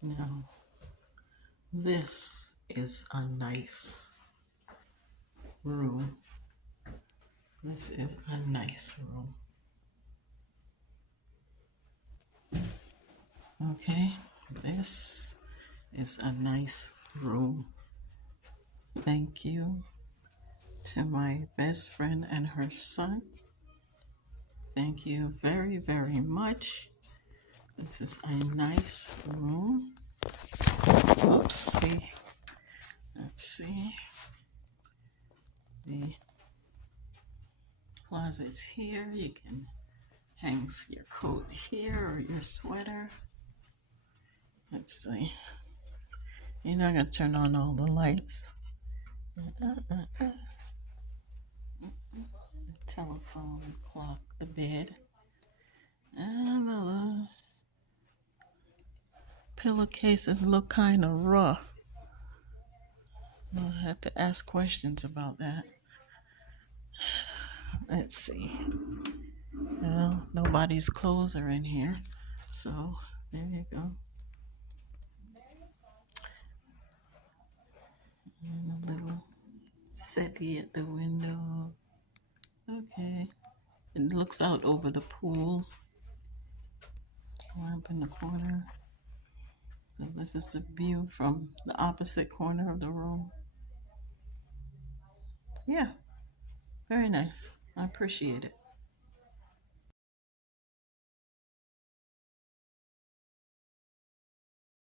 Now, this is a nice room. This is a nice room. Okay, this is a nice room. Thank you to my best friend and her son. Thank you very, very much. This is a nice room. Oops, see. Let's see. The closet's here. You can hang your coat here or your sweater. Let's see. You're not going to turn on all the lights. Telephone, clock, the bed. And those pillowcases look kind of rough. I'll have to ask questions about that. Let's see. Well, nobody's clothes are in here. So, there you go. And a little settee at the window. Okay. It looks out over the pool. Lamp in the corner. So this is the view from the opposite corner of the room. Yeah, very nice. I appreciate it.